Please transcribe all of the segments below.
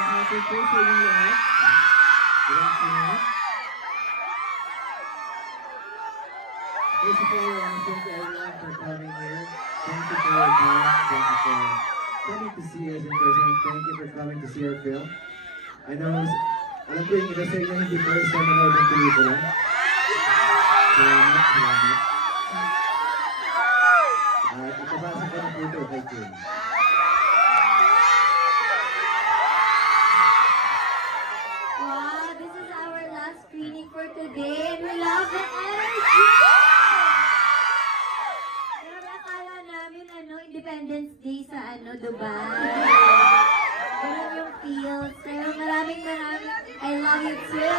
happy po sa inyo lahat. Good afternoon. First of all, I want to thank everyone for coming here. Thank you for your time. Thank you for coming to see us in person. Thank you for coming to see our film. I know, alam ko yung iba sa inyo hindi first time nanood ng pelikula. Salamat, salamat. At ipapasa ko na po ito kay Kim. Wow, this is our last screening for today and we love the energy! Pero akala namin Independence Day sa Dubai. Ganun yung feels. Pero maraming I love you too!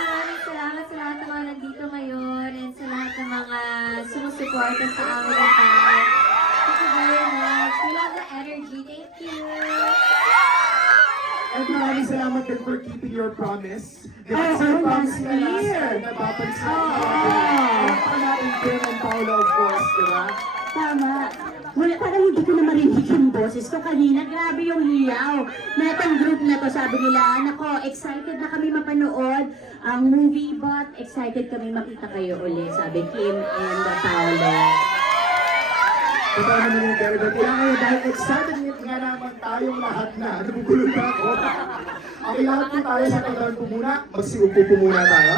Maraming salamat sa lahat ng mga nandito ngayon and sa lahat ng mga sumusuporta sa amin at thank you very much. We love the energy. Thank you! At maraming salamat din for keeping your promise. Di ba, Oo, sir, promise last na last year. time na babalik sa Oo. pa natin Kim and Paolo, of course, di ba? Tama. Wala, parang hindi ko na marinig yung boses ko kanina. Grabe yung hiyaw. Na itong group na to, sabi nila, nako, excited na kami mapanood ang movie, but excited kami makita kayo ulit, sabi Kim and Paolo. Totoo naman yung Terry, but kaya ngayon dahil excited nga naman tayong lahat na, nabugulo na ako. Okay, lahat po tayo sa pagkaroon po muna, magsiupo po muna tayo.